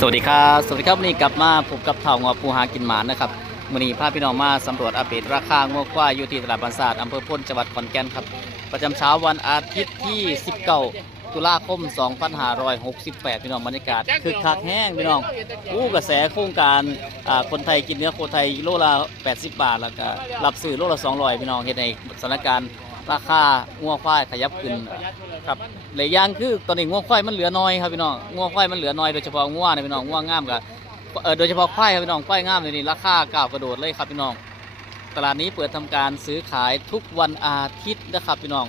สวัสดีครับ สวัสดีครับวันนี้กลับมาพบกับเท่างอปูหากินหมานนะครับวันนี้พาพี่น้องมาสำรวจอัปเดตราคางวควายอยู่ที่ตลาดบันซาดอำเภอพ้นจังหวัดขอนแก่นครับ ประจำเช้าวันอาทิตย์ที่ 19 ตุลาคม 2568 พี่น้องบรรยากาศคึกคักแห้งพี่น้องอู้กระแสโครงการคนไทยกินเนื้อโคไทยโลละ 80 บาท แล้วก็รับซื้อโลละ 200 พี่น้องเห็นในสถานการณ์ ราคางัวควายขยับขึ้นครับหลายอย่างคือตอนนี้งัวควายมันเหลือน้อยครับพี่น้องงัวควายมันเหลือน้อยโดยเฉพาะงัวเนี่ยพี่น้องงัวงามกับเออโดยเฉพาะควายครับพี่น้องควายงามเลยนี่ราคาก้าวกระโดดเลยครับพี่น้อง ตลาดนี้เปิดทำการซื้อขายทุกวันอาทิตย์นะครับพี่น้อง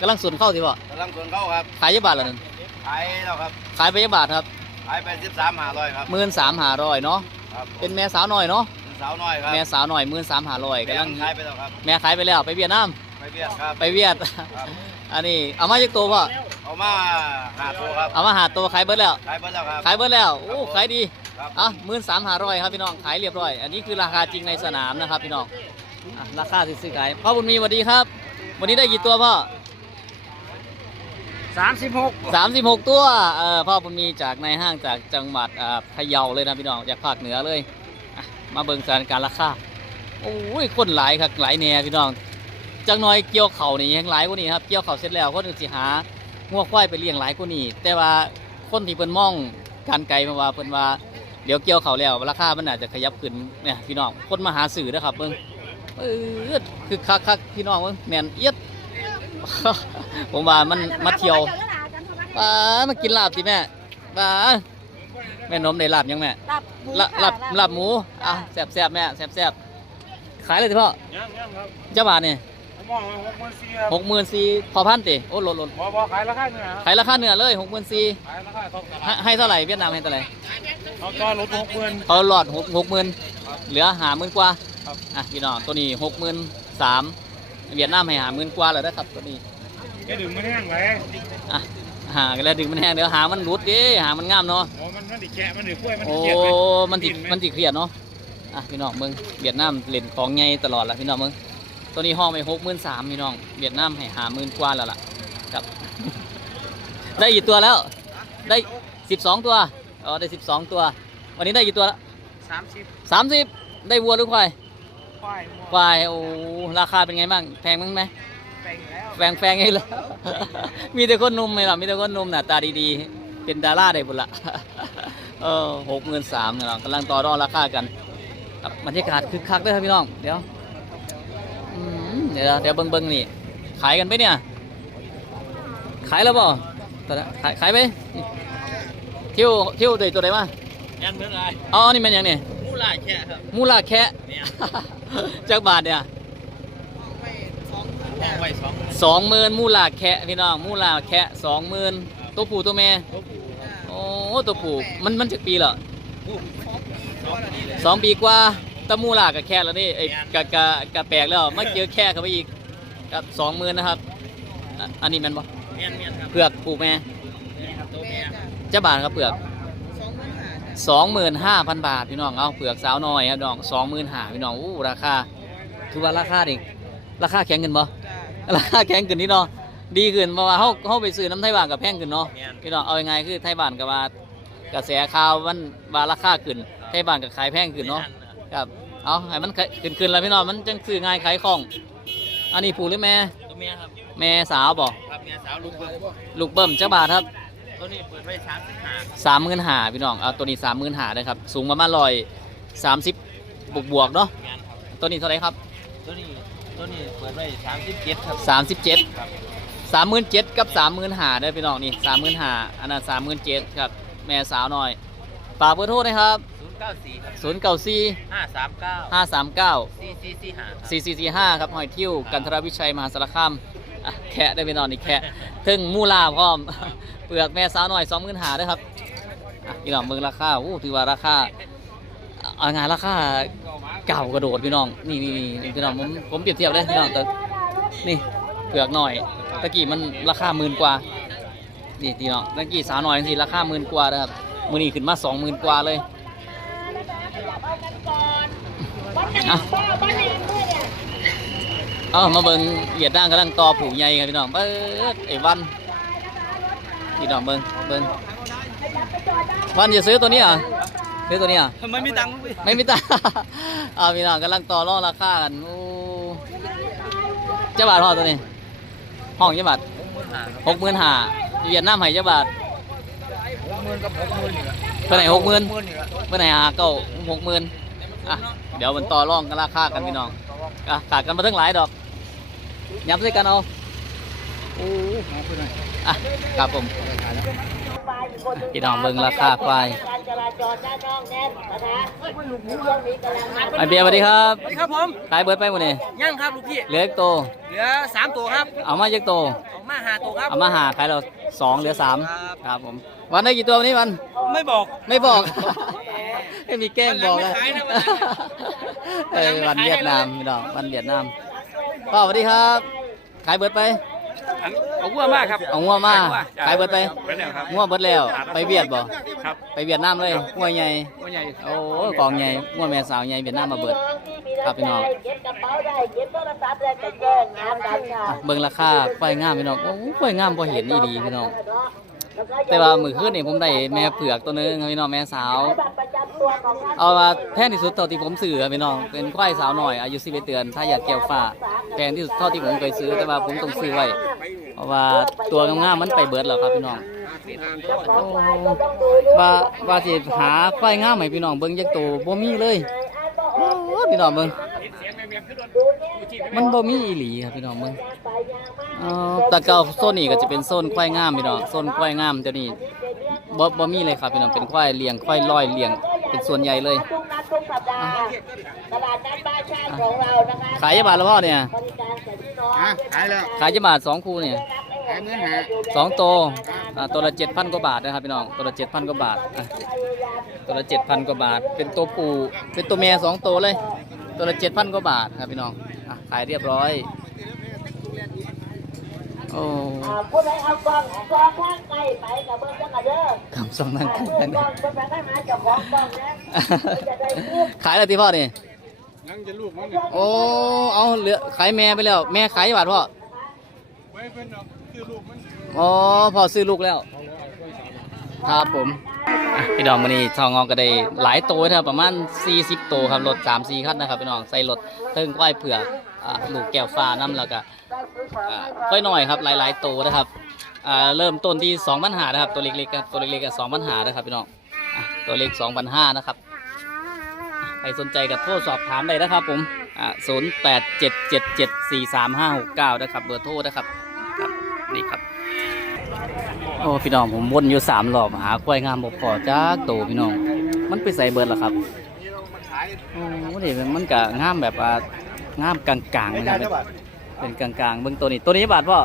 กำลังสวนเข้าสิบ่กำลังส่วนเข้าครับขายยี่บาทละนึงขายแล้วครับขายไปยี่บาทครับขายไปสิบสามหาร้อยครับหมื่นสามหาร้อยเนาะครับเป็นแม่สาวหน่อยเนาะเป็นสาวน้อยครับแม่สาวหน่อยหมื่นสามหาร้อยแม่กำลังขายไปแล้วครับแม่ขายไปแล้วไปเวียดนามไป เบียดครับ ไปเวียด ครับ อันนี้เอามาจากตัวป่ะเอามาหาตัวครับ เอามาหาตัวขายเบิดแล้ว ขายไปแล้วครับ ขายเบิดแล้วโอ้ขายดีครับอะหมื่นสามหาร้อยครับพี่น้องขายเรียบร้อย อันนี้คือราคาจริงในสนามนะครับพี่น้องอะราคาที่ซื้อขายพ่อบุญมีสวัสดีครับ วันนี้ได้กี่ตัวพ่อสามสิบหกสามสิบหกตัวเออพ่อบุญมีจากในห้างจากจังหวัดอ่าพะเยาเลยนะพี่น้องจากภาคเหนือเลยอะมาเบิ่งสถานการณ์ราคาโอ้ยคนหลายครับหลายแน่พี่น้อง จังน้อยเกี่ยวเข่านี่ยังหลายกว่านี้ครับเกี่ยวเข่าเสร็จแล้วคนอื่นสิหางัวควายไปเลี้ยงหลายกว่านี้แต่ว่าคนที่เพิ่นมองการไกลมาว่าเพิ่นว่าเดี๋ยวเกี่ยวเขาแล้วราคามันอาจจะขยับขึ้นเนี่ยพี่น้องคนมาหาสื่อนะครับเบิ่งเออคือคักคักๆพี่น้องเบิ่งแมนเอียดผมว่ามันมาเที่ยวป้ามากินลาบสิแม่ป้าแม่นมได้ลาบยังแม่ลาบหมูลาลาบค่ะลาบหมูอะแซ่บแซ่บๆแม่แซ่บแซ่บๆขายเลยสิพ่อยังยังครับเจ้าบาทนี่ผ มมองหกหมื่นสี่ครับหกหมื่นสี่พอพันติโอ้ลดลดบอบอขายราคาเนี่ยครับขายราคาเนื้อเลยหกหมื่นสี่ขายราคาต้องให้ให้เท่าไหร่เวียดนามให้เท่าไหร่เอาต่อรถหกหมื่นเขาหลอดหกหกหมื่นเหลือหาหมื่นกว่าครับอะพี่น้องตัวนี้หกหมื่นสามเวียดนามให้หาหมื่นกว่าแล้วนะครับตัวนี้แกดื่มมันแห้งไหมอะหากันแล้วดึงมันแห้งเดี๋ยวหามันรุดดิหามันงามเนาะโอ้มันมันดิแกะมันดิกล้วยมันโอ้ดิเกียดไหมมันติกินไหมมันติเครียดเนาะอะพี่น้องมึงเวียดนามเล่นของไงตลอดละพี่น้องมึง ตัวนี้ห้องไปหกหมื่นสามพี่น้อง เวียดนามให้หาหมื่นกว่าแล้วล่ะครับ ได้กี่ตัวแล้ว ได้สิบสองตัวอ๋อได้สิบสองตัว วันนี้ได้กี่ตัวแล้วสามสิบสามสิบได้วัวหรือควายควายควายโอ้ราคาเป็นไงบ้างแพงมั้งไหมแปลงแล้วแพงแพงไงล่ะมีแต่คนหนุ่มไหมล่ะมีแต่คนหนุ่มหน้าตาดีๆ เป็นดาราได้บุญละเออหกหมื่นสามเนี่ยเรากำลังต่อรองราคากันครับบรรยากาศคึกคักเลยครับพี่น้อง เดี๋ยวอืม เดี๋ยวเดี๋ยวเบิ้งเบิ้งนี่ ขายกันไปเนี่ย ขายแล้วบ่ตัวละขายขายไปนี่เที่ยวเที่ยวตัวตัวไหนมายันเมื่อไรอ๋อนี่มันหยังเนี่ยมูลาแค่ครับมูลาแคะเนี่ยจักบาทเนี่ยแห้งไว้สองสองหมื่นมูลาแคะพี่น้องมูลาแคะสองหมื่นตัวผู้ตัวแม่โอ้ตัวผู้มันมันจะปีเหรอสองปีกว่า ตะมูลากับแค่แล้วนี่ไอ้กะกะกะแปลกแล้วมาเจอแค่เข้าไปอีกกับสองหมื่นนะครับอะอันนี้แมันบ่เมียนเมียนครับเปลือกปลูกแม่ครับตัวเมียเจ้าบาทครับเปลือก สองหมื่นห้าพันบาทพี่น้องเอาเปลือกสาวน้อยครับพี่น้องสองหมื่นห้าพี่น้องอู้ราคาถือว่าราคาดิราคาแข็งขึ้นบ่ราคาแข็งขึ้นนี่เนาะดีขึ้นเพราะว่าเฮาเฮาไปซื้อน้ำไทยบ้านกับแพงขึ้นเนาะเมียน พี่น้องเอายังไงคือไทยบ้านกับว่ากระแสข่าวมันว่าราคาขึ้นไทยบ้านกับขายแพงขึ้นเนาะครับ เอาให้มันขึ้นขึ้นแล้วพี่น้องมันจังซื้อง่ายขายคล่อง อันนี้ผู้หรือแม่ ตัวเมียครับแม่สาวบ่ครับเมียสาวลูกเบิ้งลูกเบิ้มเจ้าบาทครับ ตัวนี้เปิดไว้สามสิบห้าสามหมื่นหาพี่น้องเอาตัวนี้สามหมื่นหาเลยครับ สูงประมาณร้อยสามสิบบวกบวกๆเนาะ งานครับ ตัวนี้เท่าไหรครับ ตัวนี้ ตัวนี้เปิดไว้สามสิบเจ็ดครับสามสิบเจ็ดครับสามหมื่นเจ็ดกับสามหมื่นหาเด้อพี่น้องนี่สามหมื่นหาอันนั้นสามหมื่นเจ็ดครับ แม่สาวหน่อยฝากเบอร์โทรนะครับศูนย์ เก้าสี่ครับศูนย์เก้าสี่ห้าสามเก้าห้าสามเก้าสี่สี่สี่ห้าสี่สี่สี่ห้าครับหอยทิ่วกันทรวิชัยมหาสารคามอะแคะได้ไปนอนนี่แคะถึงมูลาพร้อม เปลือกแม่สาวหน่อยสองหมื่นหาด้วยครับอะพี่น้องเมืองราคาอู้ถือว่าราคาเอางานราคาเก่ากระโดดพี่น้องนี่นี่นี่พี่น้องผมผมเปรียบเทียบได้พี่น้องแต่นี่เปลือกหน่อยตะกี้มันราคาหมื่นกว่านี่พี่น้องตะกี้สาวหน่อยสิราคาหมื่นกว่านะครับมือนี้ขึ้นมาสองหมื่นกว่าเลย อะเอ้ามาเบิ่งเหยียดด่างกำลังต่อผูใหญ่ครับพี่น้องเบิดไอ้วันพี่น้องเบิ่งเบิ่งวันจะซื้อตัวนี้เหรอะซื้อตัวนี้เหรอะทำไมมีตังค์พี่ไม่มีตาเอาพี่น้องกำลังต่อรองราคากันโอ้เจ้าบาทพอตัวนี้ ห้องเจ้าบาทหกหมื่นห้าเวียดนามให้เจ้าบาทหกหมื่นกับหกหมื่น นี่แหละเพื่อนไหนหกหมื่นหมื่นนี่แหละเพื่อนไหนหาเก้าหกหมื่นอะเดี๋ยวมันต่อรองกันราคากันพี่น้องอะขาดกันมาทั้งหลายดอกย้ำด้วยกันเอาโอ้อะครับผม พี่น้องเบิ่งราคาควายการจราจรด้านนอกแน่นนะคะช่วงนี้กำลังไอเบียร์สวัสดีครับสวัสดีครับผมขายเบิร์ดไปหมดนี่ยังครับลูกพี่เหลืออีกโตวเหลือสามตัวครับ เอามาเยอะโตวออกมาหาตัวครับเอามาหาขายเราสองเหลือสามครับครับผม วันได้กี่ตัววันนี้วันไม่บอกไม่บอกไม่มีแกล้งบอกวันหลังไม่ขายนะวันหลังเออวันเวียดนามพี่น้องวันเวียดนามป้าสวัสดีครับ ขายเบิดไป เอาวัวมากครับเอางัวมาขายเบิดไปเบิดแล้วครับงัวเบิดแล้ว ไปเวียดบ่ครับไปเวียดนามเลยงัวใหญ่วัวใหญ่โอ้กองใหญ่งัวแม่สาวใหญ่เวียดนามมาเบิดครับพี่น้องเก็บกระเป๋าได้เก็บโทรศัพท์ได้ก็แจ้งงานกันค่ะอะเบิ่งราคาควายงามพี่น้องโอ้ควายงามบ่เห็นนี่ดีพี่น้อง แต่ว่ามื้อคืนนี่ผมได้แม่เผือกตัวนึงพี่น้องแม่สาวบัตรประจำตัวของท่นเอามาแพงที่สุดเท่าที่ผมซื้อพี่น้องเป็นควายสาวหน่อยอายุ11เดือนถ้าอยากแก้วฟ้าแพงที่สุดเท่าที่ผมเคยซื้อ แต่ว่าผมต้องซื้อไว้เพราะว่าตัวงามๆมันไปเบิดแล้วครับพี่น้องว่าว่าสิหาควายงามให้พี่น้องเบิ่งจักตัวบ่มีเลยพี่น้องเบิ่งมันบ่มีอีหลีครับพี่น้องเบิ่ง อ๋อแต่เก่าโซนนี้ก็จะเป็นโซนควายงามพี่น้องโซนควายงามเดี๋ยวนี้บ่บ่มีเลยครับพี่น้องเป็นควายเลี้ยงควายลอยเลี้ยงเป็นส่วนใหญ่เลยทุกนัดทุกสัปดาห์ตลาดนัดบ้านชาติของเรานะคะขายยาบาทแล้วพ่อเนี่ย บริการแต่พี่น้องขายแล้วขายยาบาทสองคู่เนี่ยขายเนื้อหาสองตัวอ่าตัวละเจ็ดพันกว่าบาทนะครับพี่น้องตัวละเจ็ดพันกว่าบาทอะตัวละเจ็ดพันกว่าบาท เป็นตัวผู้เป็นตัวเมียสองตัวเลย ตัวละเจ็ดพันกว่าบาทครับพี่น้องอะขายเรียบร้อย โอ้อ่าผู้ใดเอากล้องกล้องทางไกลไปกับเบอร์จังกะเด้อคำสองนั่งกันเบอร์กล้องเบอร์ไปหาเจ้าของกล้องนะจะได้รูปขายแล้วที่พ่อนี่ยังจะลูกมันเนี่ยโอ้เอาเหลือขายแม่ไปแล้ว แม่ขายยาบาทพ่อไว้เพิ่นเอาคือลูกมันอ๋อพ่อซื้อลูกแล้ว ครับผมอะพี่น้องวันนี้ทองงอกก็ได้หลายตัวนะครับประมาณ 40ตัวครับรถ3 4คันนะครับพี่น้องใส่รถเทิงควายเผือกอ่า ลูกแก้วฟ้าน้ำแล้วก็อ่าค่อยหน่อยครับหลายๆตัวนะครับเริ่มต้นที่2 5 0 0นะครับตัวเล็กๆครับตัวเล็กๆก็2 5 0 0นะครับพี่น้องตัวเล็ก2 5 0 0นหนะครับใครสนใจกับโทรสอบถามได้นะครับผมอ่สา0 8 7 7 7 4 3 5 6 9นะครับเบอร์โทรนะครับครับนี่ครับโอ้พี่น้องผมวนอยู่สามรอบหาควยงามบ่พอจ้าโตพี่น้อง มันไปใส่เบิดแล้วครับโอ้นี่มันมันก็งามแบบว่า งามกลางๆนะครับเป็นกลางๆเบิ่งตัวนี้ตัวนี้บาทพ่อ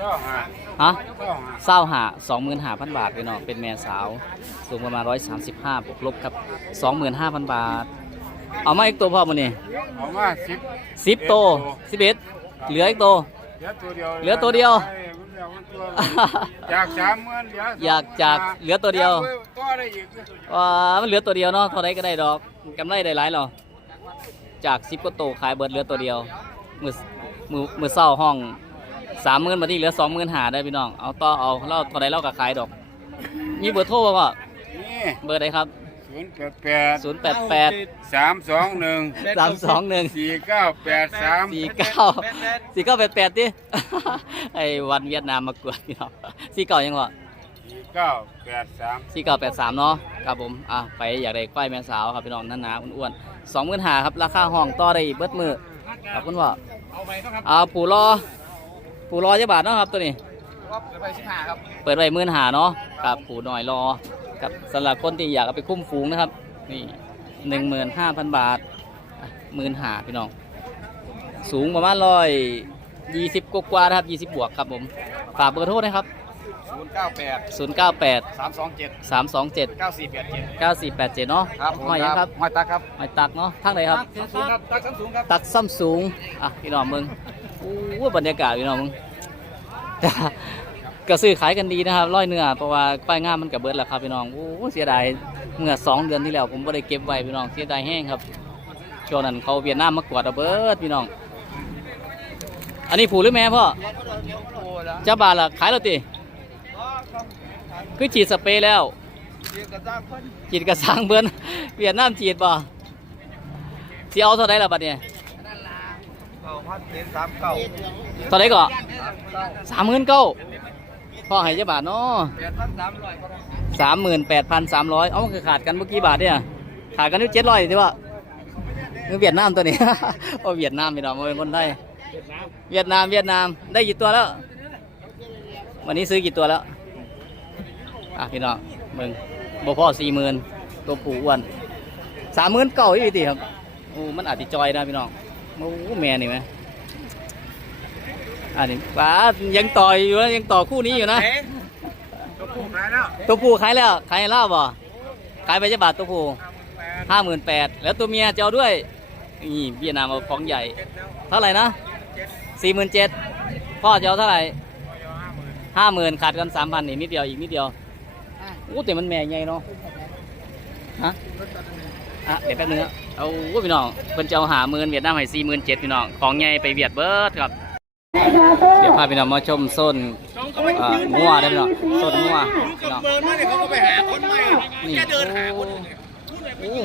ก็หาฮะก็หาเศร้าหาสองหมื่นห้าพันบาทพี่น้องเป็นแม่สาว สูงประมาณร้อยสามสิบห้าบวกลบครับสองหมื่นห้าพันบาท เอามาอีกตัวพ่อมันนี่เอามาสิบสิบโตสิบเอ็ดเหลืออีกตัวเหลือตัวเดียวเหลือตัวเดียวใช่มันเหลือตัวจากสามหมื่นเหลือสงอยากจากเหลือตัวเดียวก็ได้อีกว่ามันเหลือตัวเดียวเนาะเท่าไรก็ได้ดอกกำไรได้หลายหรอ จากสิบก็โตขายเบิดเหลือตัวเดียว มือมือมือเศร้าห้องสามหมื่นมาที่เหลือสองหมื่นหาได้พี่น้อง เอาต่อเอาเราเท่าไรเราก็ขายดอก มีเบอร์โทรป่ะพ่อนี่เบอร์ใดครับศูนย์แปดแปดศูนย์แปดแปดสามสองหนึ่งสามสองหนึ่งสี่เก้าแปดสามสี่เก้าสี่เก้าแปดแปดดิไอ้วันเวียดนามมากวดพี่น้องสี่เก้ายังวะสี่เก้าแปดสามสี่เก้าแปดสามเนาะครับผม อะ ไปอยากได้ควายแม่สาวครับพี่น้องนั่นหนาอ้วนๆ สองหมื่นหาครับ ราคาห้องต่อได้อีกเบิดมือขอบคุณว่าเอาไปเท่าครับอ่าผู้รอผู้รอจะบาทเนาะครับตัวนี้ว่าเปิดไปสิบห้าครับเปิดไว้หมื่นหาเนาะครับผู้หน่อยรอกับสำหรับคนที่อยากเอาไปคุ้มฟูงนะครับ นี่หนึ่งหมื่นห้าพันบาทหมื่นหาพี่น้อง สูงประมาณร้อยยี่สิบกว่าๆนะครับยี่สิบบวกครับผมฝากเบอร์โทรนะครับศูนย์ เก้าแปดศูนย์เก้าแปดสามสองเจ็ดสามสองเจ็ดเก้าสี่แปดเจ็ดเก้าสี่แปดเจ็ดเนาะครับผมห้อยยังครับห้อยตักครับห้อยตักเนาะทางไหนครับสูงครับตักชั้นสูงครับตักซ้ำสูง อะพี่น้องมึงอู้บรรยากาศพี่น้องมึงแต่ก็ซื้อขายกันดีนะครับร้อยเนื้อเพราะว่าป้ายงามมันกับเบิดแล้วครับพี่น้องโอ้เสียดายเมื่อสองเดือนที่แล้วผมไม่ได้เก็บไว้พี่น้องเสียดายแห้งครับช่วงนั้นเขาเวียดนามมากวาดเอาเบิดพี่น้อง อันนี้ผูหรือแม่พ่อเจ้าบาทละขายแล้วติ คือฉีดสเปรย์แล้ว เรียกกระด้างเพิ่นจีดกระสังเบิ้นเวียดนามจีดบ่สิเอาเท่าไหร่ล่ะบัดเนี่ยเอาพันเป็นสามเก้าเท่าไหร่ก็สามเก้าสามหมื่นเก้าพ่อให้เจ้าบาทเนาะแปดพันสามร้อยก็ได้สามหมื่นแปดพันสามร้อยเอ้ามันคือขาดกันเมื่อกี้บาทเนี่ยขาดกันอยู่เจ็ดร้อยใช่ปะคือเวียดนามตัวนี้ โอ้เวียดนามพี่น้องมันเป็นคนไทยเวียดนามเวียดนามได้กี่ตัวแล้ว วันนี้ซื้อกี่ตัวแล้ว อะพี่น้องมึงบ่พ่อสี่หมื่นตัวปู่อ้วนสามหมื่นเก้าอีกทีครับโอ้มันอาจจะจอยนะพี่น้องโอ้แม่นี่ไหมอันนี้ป้ายังต่ออยู่นะยังต่อคู่นี้อยู่นะเอ๊ะตัวผู้ขายแล้วตัวผู้ขายแล้วขายให้เล่าบ่ขายไปจะบาทตัวผู้แปดห้าหมื่นแปดแล้วตัวเมียจะเอาด้วยนี่เวียดนามเอาของใหญ่ เท่าไหร่นะสี่หมื่นเจ็ดพ่อจะเอาเท่าไหร่ห้าหมื่นขาดกันสามพันอีกนิดเดียวอีกนิดเดียว อู้แต่มันแม่ใหญ่เนาะฮะอะเดี๋ยวแป๊บนึงเอาอู้พี่น้องเพิ่นจะเอาหาหมื่นเวียดนามให้สี่หมื่นเจ็ดพี่น้องของใหญ่ไปเวียดเบิร์ดครับ เดี๋ยวพาพี่น้องมาชมส้นงัวได้พี่น้องส้นงัวพี่น้องเมืองนั่นเนี่ยเขาก็ไปหาคนใหม่นี่เดินหาคน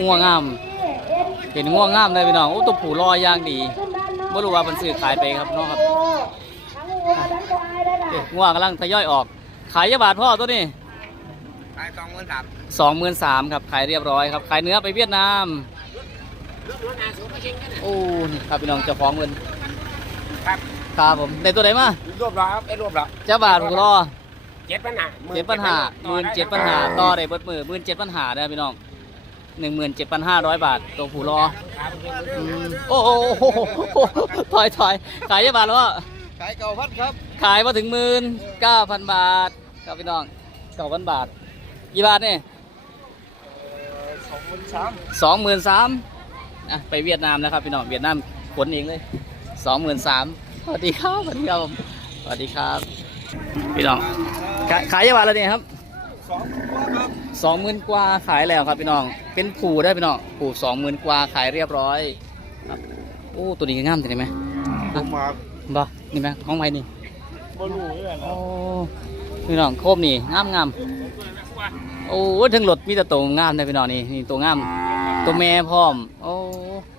งัวงามเห็นงัวงามเลยพี่น้องโอ้ตัวผูลอยย่างดีไม่รู้ว่ามันซื้อขายไปครับน้องครับงัวงกำลังทยอยออก ขายยาบาทพ่อตัวนี้ ขายสองหมื่นสามสองหมื่นสามครับขายเรียบร้อยครับขายเนื้อไปเวียดนามโอ้นี่ครับพี่น้องเจ้าของเงินครับครับผมได้ตัวไหนมารวบแล้วครับไอ้รวบแล้วเจ้าบาทผูรอเจ็ดปัญหาเจ็ดปัญหาหมื่นเจ็ดปัญหาต่อได้เบิดมือหมื่นเจ็ดปัญหาได้อพี่น้องหนึ่งหมื่นเจ็ดพันห้าร้อยบาทตัวผูรออืมโอ้โหถอยถอยขายยาบาทแล้วอะขายเก่าพันครับ ขายมาถึงหมื่นเก้าพันบาทครับพี่น้องเก้าพันบาท กี่บาทเนี่ยสองหมื่นสามสองหมื่นสามอะไปเวียดนามนะครับพี่น้องเวียดนามขนเองเลยสองหมื่นสามสวัสดีครับสวัสดีครับผมสวัสดีครับ พี่น้องขายขายยาบาทแล้วเนี่ยครับสองตัวครับสองหมื่นกว่าขายแล้วครับพี่น้อง เป็นผูได้พี่น้องผูสองหมื่นกว่าขายเรียบร้อยครับโอ้ตัวนี้ก็งามจริงไหมผมมาบ่นี่ไหมของใครนี่บรูเลยโอ้พี่น้องโคมนี่งามงาม โอ้ถึงรถมีแต่ตัวงามเลยพี่น้องนี่นี่ตัวงามตัวแม่พร้อม โอ้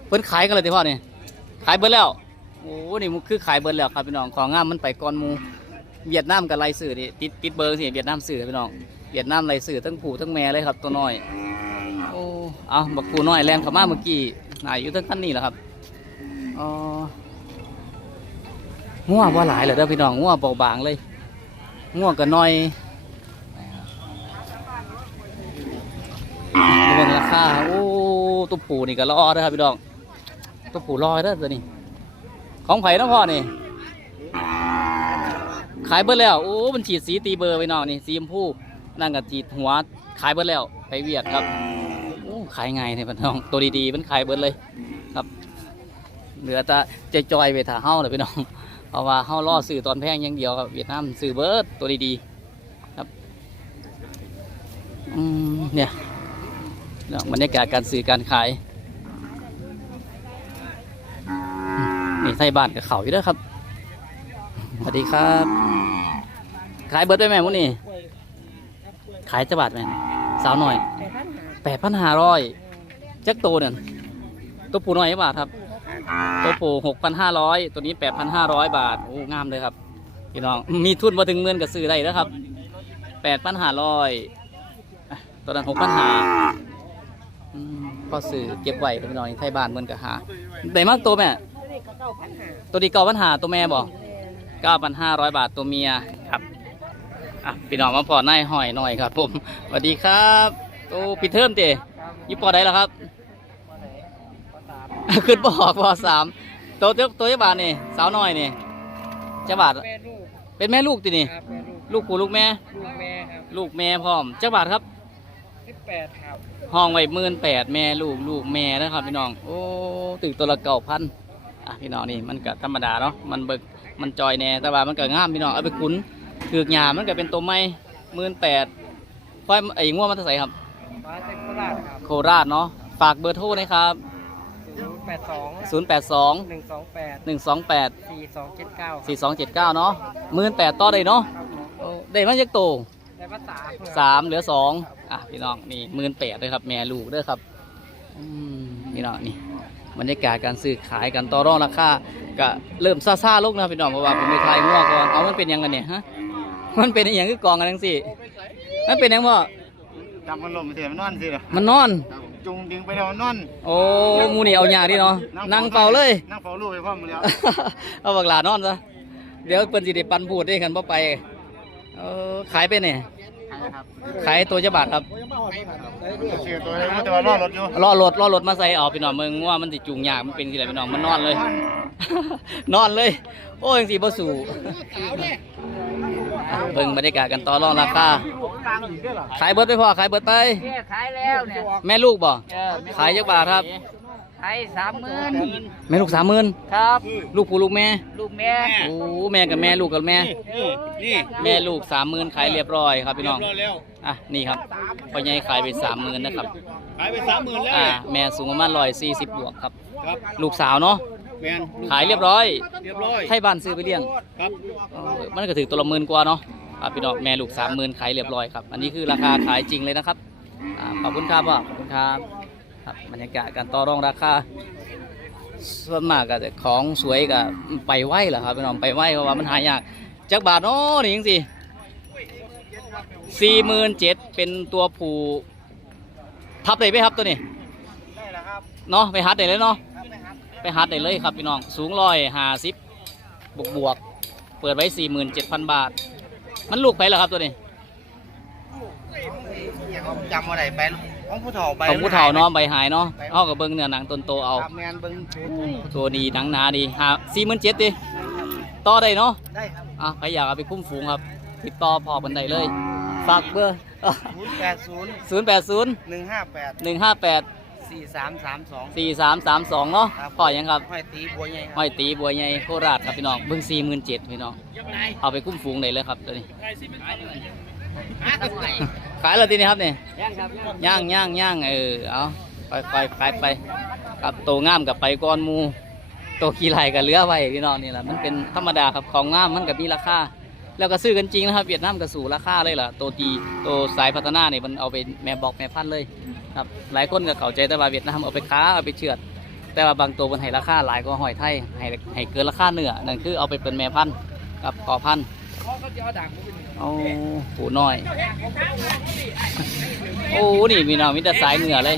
เพิ่นขายกันเลยที่พ่อนี่ขายเบิดแล้วโอ้นี่มันคือขายเบิดแล้วครับพี่น้องของงามมันไปก่อนมูเวียดนามกับไลสื่อนี่ติดติดเบอร์สิเวียดนามสื่อพี่น้องเวียดนามไลสื่อทั้งผู้ทั้งแม่เลยครับตัวน้อยโอ้เอาบักผู้น้อยแรงข้ามาเมื่อกี้นายอยู่ทั้งคันนี้แหละครับอ๋อง่วงว่าหลายเลยเด้อพี่น้องง่วงเบาบางเลยง่วงกันน้อยดูเบิ่งรา ค่าโอ้ตุ๊ปูนี่ก็รอเด้อครับพี่น้องตุ๊ปูรอเด้อตัวนี้ ของไผ่น้องพ่อนี่ ขายเบิดแล้ว โอ้ มันฉีดสีตีเบอร์ไปน้องนี่ สีชมพูนั่นก็ฉีดหัว ขายเบิดแล้ว ไปเวียดครับ โอ้ ขายไงเนี่ยพี่น้อง ตัวดีๆ มันขายเบิดเลยครับ เหลือแต่จะจอยไปถาเฮ้าเลยพี่น้อง เพราะว่าเฮาล่อสื่อตอนแพงอย่างเดียวครับ เวียดนามสื่อเบิร์ดตัวดีๆ ครับ อืมเนี่ย บรรยากาศการสื่อการขายนี่ไทยบ้านกับเขาอยู่ด้วยครับสวัสดีครับ ขายเบิร์ดได้ไหมมุนี่ขายจะบาทไหมสาวหน่อยแปดพันห้าร้อยจักโตเนี่ยตัวปูน้อยบาทครับตัวปูหกพันห้าร้อยตัวนี้แปดพันห้าร้อยบาทโอ้งามเลยครับพี่น้องมีทุนมาถึงเงินกับซื้อได้แล้วครับแปดพันห้าร้อยตัวนั้นหกพันห้า ก็ซื้อเก็บไว้พี่น้องไทยบ้านเงินกับหาได้มากตัวแม่ตัวดีเก้าพันหาตัวแม่บอกเก้าพันห้าร้อยบาทตัวเมียครับอะพี่น้องมาพอหน้าหอยหน่อยครับ ผมสวัสดีครับโอ้ปิดเทอมเจอยี่ปอได้แล้วครับขึ้นบอกพอสามตัวตัวตัวเจ้าบาทนี่สาวน้อยนี่เจ้าบาทแม่ลูกเป็นแม่ลูกตินี่ครับแม่ลูกลูกกูลูกแม่ ลูกแม่ครับลูกแม่พร้อมเจ้าบาทครับ สิบแปดครับห้องไว้หมื่นแปดแม่ลูกลูกแม่นะครับ พี่น้องโอ้ตึกตัวละเก้าพันอะพี่น้องนี่มันก็ธรรมดาเนาะมันเบิกมันจอยแน่แต่ว่ามันก็งามพี่น้องเอาไปขุนถือกหยามันก็เป็นตัวไม้หมื่นแปดค่อยไอ้ง่วงมันเท่าไหร่ครับมาจากโคราชครับโคราชเนาะฝากเบอร์โทรนะครับศูนย์แปดสองศูนย์แปดสองหนึ่งสองแปดหนึ่งสองแปดสี่สองเจ็ดเก้าสี่สองเจ็ดเก้าเนาะหมื่นแปดต่อได้เนาะครับผมโอ้ได้มาจากโตได้ภาษาสามเหลือสองครับผม อะพี่น้องนี่หมื่นแปดเลยครับ แม่ลูกเด้อครับอืมพี่น้องนี่บรรยากาศการซื้อขายกันต่อรองราคาก็เริ่มซาซาๆลงนะครับพี่น้องเพราะว่าผมไปขายงัวก่อนเอามันเป็นยังไงเนี่ยฮะมันเป็นอหย่างคือกองกันทั้งสี่มันเป็นหยังบ่จำมันลมเสียมันนอนสิเหรอมันนอนจุงดึงไปแล้วนอน โอ้หมูนี่เอาหยาดิเนาะนั่งเฝ้าเลยนั่งเฝ้าลูกไปพร้อมแล้วเอาบักหลานอนซะเดี๋ยวเปิ้นสิได้ปันพูดได้กันบ่ไปเออขายไปเนี่ย ขายตัวจะบาทครับเสียตัวเลยแต่ว่ารอรถอยู่รอรถรอรถมาใส่เอาพี่น้องเมืองว่ามันสิจูงยากมันเป็นสิไรพี่น้องมันนอนเลย นอนเลย โอ้ยจังสิบ่สู่อะเบิ่งบรรยากาศกันต่อรองราคาขายเบิดไปพอขายเบิดไปเนี่ยขายแล้วเนี่ยแม่ลูกบ่เออขายจักบาทครับ ขายสามหมื่นแม่ลูกสามหมื่นครับ ลูกผู้ลูกแม่ ลูกแม่โอ้แม่กับแม่ลูกกับแม่ นี่แม่ลูกสามหมื่นขายเรียบร้อยครับพี่น้องรอแล้วอะนี่ครับพ่อใหญ่ขายไปสามหมื่นนะครับ ขายไปสามหมื่นแล้วอ่าแม่สูงประมาณร้อยสี่สิบบวกครับ ครับลูกสาวเนาะ แมนขายเรียบร้อย เรียบร้อยให้บ้านซื้อไปเลี้ยง ครับเออมันก็ถือตัวละหมื่นกว่าเนาะครับพี่น้องแม่ลูกสามหมื่นขายเรียบร้อยครับ อันนี้คือราคาขายจริงเลยนะครับอ่าขอบคุณครับว่าขอบคุณครับ ครับบรรยากาศการต่อรองราคาส่วนมากก็จะของสวยก็ไปไหวแหละครับพี่น้องไปไหวเพราะว่ามันหายากจักบาทเนาะนี่ยังสิสี่หมื่นเจ็ดเป็นตัวผูทับได้ไหมครับตัวนี้ได้แล้วครับเนาะไปหัดได้เลยเนาะครับไปครับไปหัดได้เลยครับพี่น้องสูงร้อยห้าสิบบวกบวกๆเปิดไว้สี่หมื่นเจ็ดพันบาท มันลูกไปเหรอครับตัวนี้จำอะไรไป ของผู้เฒ่าไปของผู้เฒ่าเนาะใบหายเนาะเอากับเบิ้งเนื้อหนังต้นโตเอาครับแมนเบิ้งตัวดีหนังหนาดีหาสี่หมื่นเจ็ดดิต่อได้เนาะได้ครับอะใครอยากเอาไปคุ้มฝูงครับ ติดต่อพอบันไดเลยฝากเบอร์ศูนย์แปดศูนย์ศูนย์แปดศูนย์หนึ่งห้าแปดหนึ่งห้าแปดสี่สามสามสองสี่สามสามสองเนาะครับพ่อยังครับห้อยตีบัวใหญ่คห้รับอยตีบัวใหญ่โคราชครับพี่น้องเบิ้งสี่หมื่นเจ็ดพี่น้องเอาไปคุ้มฝูงได้เลยครับตัวนี้ ขายแล้วทีนี้ครับเนี่ยยังครับย่างย่างย่างเออเอาไปไปไปไปกับโตงามกับไปก้อนหมูโตกี่ไรกับเหลือไว้พี่น้องนี่แหละมันเป็นธรรมดาครับของงามมันกับมีราคาแล้วก็ซื้อกันจริงนะครับเวียดนามก็สู่ราคาเลยล่ะโตดีโตสายพัฒนาเนี่ยมันเอาไปแม่บอกแม่พันธุ์เลยครับหลายคนก็เข้าใจแต่ว่าเวียดนามเอาไปค้าเอาไปเชือด แต่ว่าบางตัวมันให้ราคาหลายกว่าหอยไทยให้ให้เกินราคาเนื้อนั่นคือเอาไปเป็นแม่พันธุ์กับพอพันธุ์ เอาด่างมาเป็นโอ้ปูน้อย โอ้นี่มีน้องมีแต่สายเหนือเลย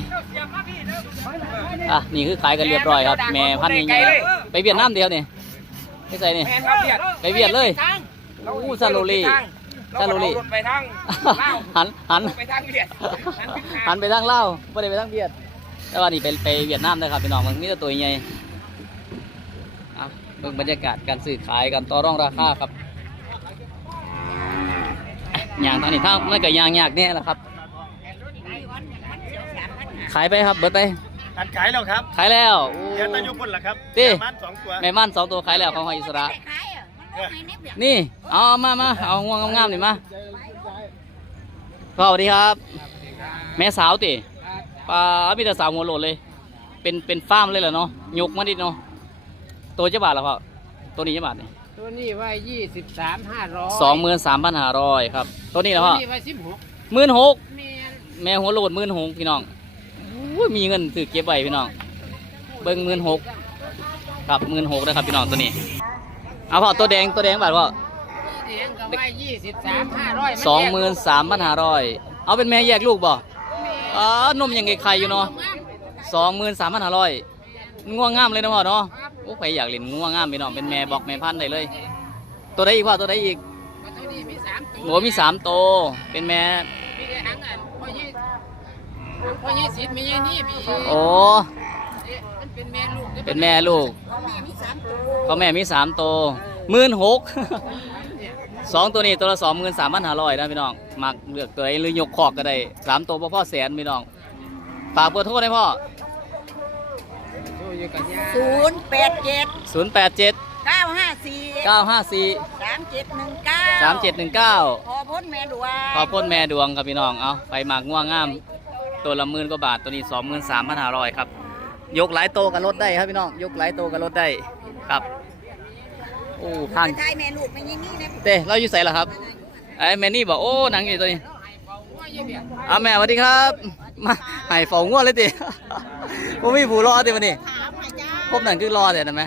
อะนี่คือขายกันเรียบร้อยครับ แม่พันธุ์ใหญ่ๆไปเวียดนามเดียวนี่ไม่ใส่นี่ยไปเวียดเลยอู้ซาโลลีซาโลลีไปทางลาหันหันไปทางเบียดหันไปทางเล่าไม่ได้ไปทางเวียด แต่ว่านี่ไปไปเวียดนามนะครับพี่น้องมันมีแต่ตัวใหญ่อะเบิ่งบรรยากาศการซื้อขายกันต่อรองราคาครับ อย่างทางนี้ทางมันก็ยางยากแน่แหละครับ ขายไปครับเบิดไป อันขายแล้วครับขายแล้วโอ้เดี๋ยวตายุพุ่นล่ะครับติมันสองตัวแม่ม่านสองตัวขายแล้วของหอยอิสระขายอะมันไม่เน็บเนี่ยนี่ เอามามาเอาง่วงงามๆนี่มาพ่อสวัสดีครับ แม่สาวติปลามีแต่สาวหัวโหลดเลย เป็นเป็นฟาร์มเลยเหรอเนาะยกมาดิเนาะตัวเจ้าบาทเหรอพ่อตัวนี้เจ้าบาทนี่ ตัวนี้ไว้ยี่สิบสามห้าร้อยสองหมื่นสามพันห้าร้อยครับ ตัวนี้เหรอตัวพ่อนี้ไว้สิบหกหมื่นหกแมนแม่หัวโหลดหมื่นหกพี่น้องอู้ยมีเงินถือเก็บไว้พี่น้อง เบิ้งหมื่นหกครับหมื่นหกนะครับพี่น้องตัวนี้เอาพ่อตัวแดงตัวแดงบาทพ่อเสียงก็ไว้ยี่สิบสามห้าร้อยสองหมื่นสามพันห้าร้อยเอาเป็นแม่แยกลูกบ่อ๋อนมยังไงไข่อยู่เนาะสองหมื่นสามพันห้าร้อยง่วงงามเลยนะพ่อเนาะโอ้ใครอยากเล่นง่วงงามพี่น้องเป็นแม่บอกแม่พันธุ์ได้เลย ตัวใดอีกพ่อตัวใดอีกตัวนี้มีสามตัวโหมีสามตัวเป็นแม่มีแต่หางอันพ่อยี่พ่อยี่สิบมียี่นี่มีโอ้มันเป็นแม่ลูกเป็นแม่ลูกของแม่มีสามตัวก็แม่มีสามตัวหมื่นหกสองตัวนี้ตัวละสองหมื่นสามพันห้าร้อยนะพี่น้องมักเลือกตัวไหนหรือยกคอกก็ได้สามตัวพ่อพ่อแสนพี่น้องฝากเบอร์โทรได้พ่ออยู่กับยา ศูนย์แปดเจ็ดศูนย์แปดเจ็ดเก้าห้าสี่เก้าห้าสี่สามเจ็ดหนึ่งเก้าสามเจ็ดหนึ่งเก้าพอพ้นแม่ดวงขอพ่นแม่ดวงครับพี่น้องเอาไปหมากง่วงงาม ตัวละหมื่นกว่าบาทตัวนี้สองหมื่นสามพันห้าร้อยครับ ยกหลายโตวกันรถได้ครับพี่น้องยกหลายโตวกันรถได้ครับโอ้พันไทยแม่ลูกไม่ยี่นี่นะเต้เราอยู่ใส่ละครับไอ้แมนนี่บอกโอ้หนังอยู่ตัวนี้โอ้ยยี่เบียร์อะแม่สวัสดีครับมาให้ฝองง่วงเลยติผมมีผู้รอติวันนี้ถามหาจ้า ครบนั่นคือรอเดี๋ยวนะไหม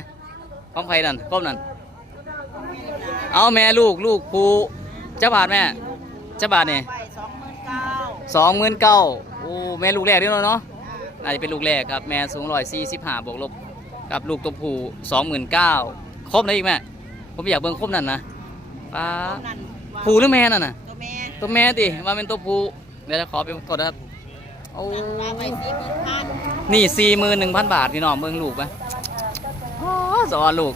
พร้อมไฟนั่นครบนั่นเอาแม่ลูกลูกผู้เจ้าบาทแม่เจ้าบาทนี่ไปสองหมื่นเก้าสองหมื่นเก้าโอ้แม่ลูกแรกด้วยเนาะน่าจะเป็นลูกแรกครับแม่สูงร้อยสี่สิบห้าบวกลบกับลูกตัวผู้สองหมื่นเก้าครบนะอีกแม่ผมอยากเบิ่งครบนั่นนะป้านั่นว่าผู้หรือแม่นั่นน่ะตัวแม่ตัวแม่ติว่าเป็นตัวผู้เดี๋ยวจะขอไปกดนะครับ โอ้ว่าไปสี่หมื่นพันนี่สี่หมื่นหนึ่งพันบาทพี่น้องเบิ่งลูกไหมอ๋อสอนลูก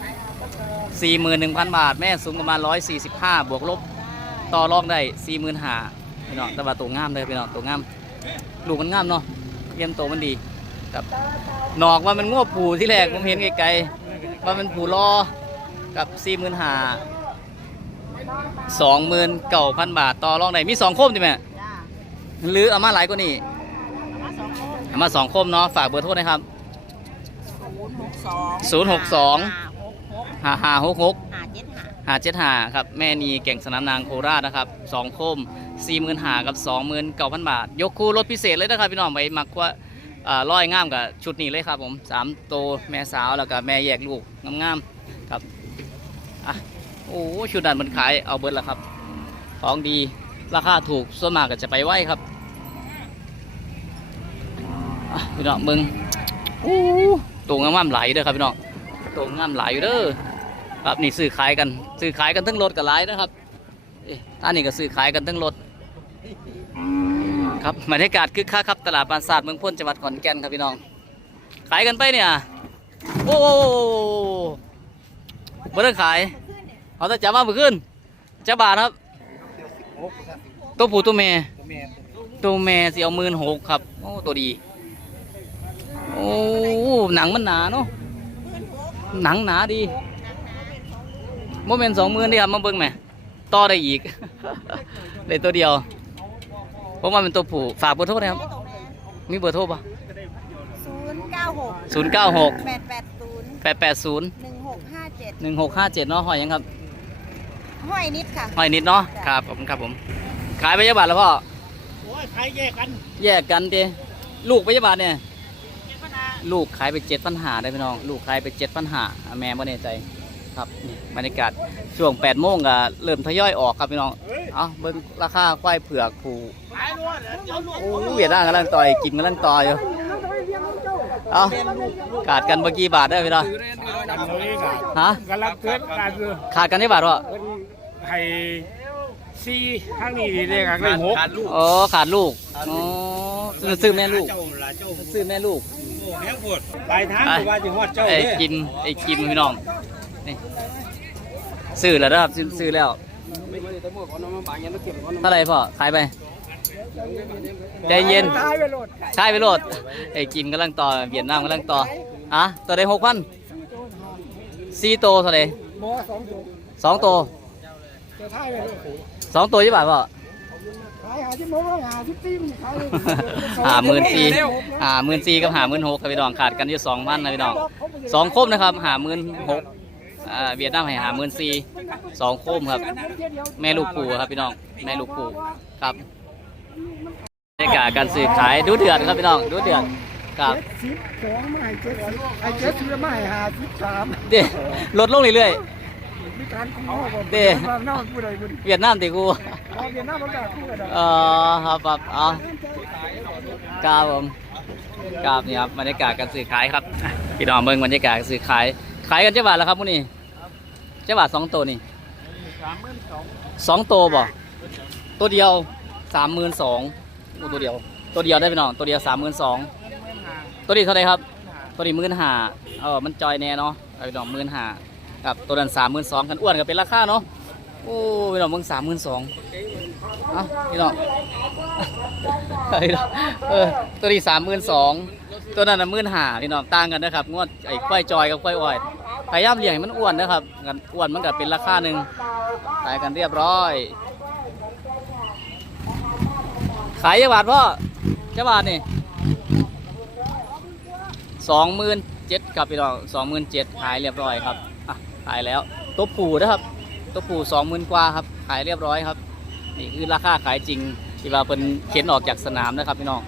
สี่หมื่นหนึ่งพันบาท แม่สูงประมาณร้อยสี่สิบห้าบวกลบต่อรองได้สี่หมื่นห้าพี่น้องแต่ว่าตัวงามเลยพี่น้องตัวงามลูกมันงามเนาะเยี่ยมโตวมันดีครับนอกว่ามันงวบผูที่แรกผมเห็นไกลๆว่ามันผูรอกับสี่หมื่นห้าสองหมื่นเก้าพันบาทต่อรองได้มีสองโคมใช่ไหมจ้าหรือเอามาหลายกว่านี้ มาสองคน เอา มาสองโคมเนาะฝากเบอร์โทรนะครับศูนย์หกสอง062ห้าหกหกห้าห้าหกหกห้าเจ็ดห้าหาเจ็ดหาครับแม่นีแก่งสนามนางโคราชนะครับสองโคมสี่หมื่นหากับสองหมื่นเก้าพันบาท ยกคู่รถพิเศษเลยนะครับพี่น้องไปมักว่าอ่าร้อยงามกับชุดนี้เลยครับผมสามโตวแม่สาวแล้วก็แม่แยกลูกงามๆครับอะโอ้ชุดนั้นมันขายเอาเบิร์ดแล้วครับ ของดีราคาถูกส่วนมากก็จะไปไหวครับอะ พี่น้องมึงโอ้ตัวงามไหลายเด้อครับพี่น้องตัวงามไหลอยู่เด้อครับนี่ซื้อขายกันซื้อขายกันทั้งรถกับไลน์นะครับอ๊ะท่านนี่ก็ซื้อขายกันทั้งรถครับบรรยากาศคึกคักครับตลาดปราสาทเมืองพ้นจังหวัดขอนแก่นครับพี่น้อง ขายกันไปเนี่ยโอ้โหบ่ได้ขายเอาแต่จับมาเมื่อคืนจะบาทครับ ตัวผู้ตัวแม่ตัวแม่สิเอามื่นหกครับโอ้ตัวดี โอ้หนังมันหนาเนาะหนังหนาดีโมเมนสองหมื่นที่ครับมาเบิ่งไหมต่อได้อีกได้ตัวเดียวผมว่าเป็นตัวผู้ฝากเบอร์โทรนะครับมีเบอร์โทรปะศูนย์เก้าหกศูนย์เก้าหกแปดแปดศูนย์แปดแปดศูนย์หนึ่งหกห้าเจ็ดหนึ่งหกห้าเจ็ดเนาะหอยยังครับห้อยนิดค่ะหอยนิดเนาะครับผมครับผม ขายไปยาบาทแล้วพ่อโอ้ยขายแยกกัน แยกกันเดลูกไปยาบาทเนี่ย ลูกขายไปเจ็ดพันหาได้พี่น้อง ลูกขายไปเจ็ดพันหาแม่ไม่แน่ใจครับนี่บรรยากาศช่วงแปดโมงก็เริ่มทยอยออกครับพี่น้องเอาเบิ่งราคาควายเผือกผูขายรวดเดี๋ยวลูกโอ้เวียดนามกำลังต่อยกินกำลังต่อยอยู่เอาขาดกันเมื่อกี้บาทได้ไหมล่ะฮะกำลังเกิดการคือขาดกันได้บาทวะเพิ่นให้ซีข้างนี้เรียกอะไรหกอ๋อขาดลูกอ๋อซื้อแม่ลูกซื้อแม่ลูก ปลายทางคือว่าจะฮอดเจ้าไอ้เด้กินไอ้กินพี่น้องนี่ซื้อแล้วนะครับซื้อซื้อแล้วเท่าไหรพ่อขายไปใจเย็นตายไปโลดใช่ไปโหลดไอ้กินกำลังต่อเวียดนามกำลังต่ออะตัวใดหกพันสี่โตวเท่าไหรหมอสองตัวสองตัวจะท้ายไปโลดสองตัวยี่บาทป่ะขายหาที่โมงหาที่ตีมขายหาหมื่นสี่หาหมื่นสี่กับหาหมื่นหกครับพี่น้องขาดกันอยู่สองพันนะพี่น้องสองโคมนะครับหาหมื่นหกอ่าเวียดนามให้หาหมื่นสี่สองโคมครับ แม่ลูกปู่ครับพี่น้องแม่ลูกปู่ครับบรรยากาศการซื้อขายดูเดือดครับพี่น้องดูเดือดครับสิบสองไม่เจ็ดสิบไอ้เจ็ดสิบไม่หาสิบสามเด้ลดลงเรื่อย มีการคุ้มครองเด้นอกผู้ใดผู้ใดๆเวียดนามติกูเราเวียนหน้าประกาศคู่กันเออครับครับเอากราบผมกราบนี่ครับบรรยากาศการซื้อขายครับพี่น้องเบิ่งบรรยากาศการซื้อขายขายกันเจ้าบาทแล้วครับพวกนี้เจ้าบาทสองตัวนี่สองตัวบ่ตัวเดียวสามหมื่นสองตัวเดียว ตัวเดียวได้พี่น้องตัวเดียวสามหมื่นสองตัวนี้เท่าไหรครับ ตัวนี้หมื่นห้าเออมันจอยแน่เนาะเอาพี่น้องหมื่นห้า กับตัวนั้นสามหมื่นสองกันอ้วนก็เป็นราคาเนาะโอ้พี่น้องมึงสามหมื่นสองเอาพี่น้องพี่น้องเออตัวนี้สามหมื่นสองตัวนั้นน่ะหมื่นห้าพี่น้องต่างกันนะครับงวดไอ้ควายจอยกับควายอ้อยพยายามเลี้ยงให้มันอ้วนนะครับกันอ้วนมันก็เป็นราคาหนึ่งขายกันเรียบร้อย ขายยี่บาทพ่อเจ้าบาทนี่สองหมื่นเจ็ดครับพี่น้องสองหมื่นเจ็ดขายเรียบร้อยครับ ขายแล้วตัวผูนะครับตัวผูสองหมื่นกว่าครับขายเรียบร้อยครับนี่คือราคาขายจริงที่ว่าเป็นเข็นออกจากสนามนะครับพี่น้อง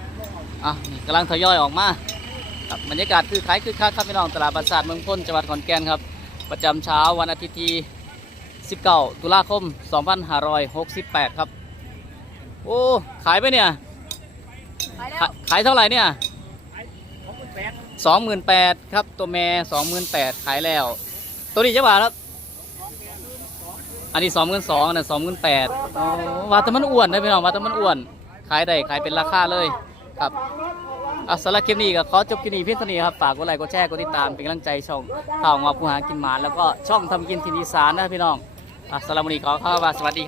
อะนี่กำลังทยอยออกมาครับบรรยากาศคือคล้ายคือคักครับพี่น้องตลาดประสาทเมืองพ้นจังหวัดขอนแก่นครับ ประจำเช้าวันอาทิตย์ที่ 19 ตุลาคม 2568 ครับ โอ้ ขายไปเนี่ย ขายขายเท่าไหร่เนี่ยสองหมื่นแปดครับตัวแม่สองหมื่นแปดขายแล้ว ตัวนี้จะบาทครับ อันนี้สองเงินสองนะสองเงินแปดว่าแต่มันอ้วนได้ไหมน้องว่าแต่มันอ้วน ขายได้ขายเป็นราคาเลยครับอะสำหรับคลิปนี้ก็ขอจบคลิปนี้เพียงเท่านี้ครับ ฝากกดไลค์กดแชร์กดติดตามเป็นกำลังใจช่องข่าวงอผู้หากินหมานแล้วก็ช่องทำกินทินอีสานนะพี่น้องอะสำหรับวันนี้ขอเข้ามาสวัสดีครับ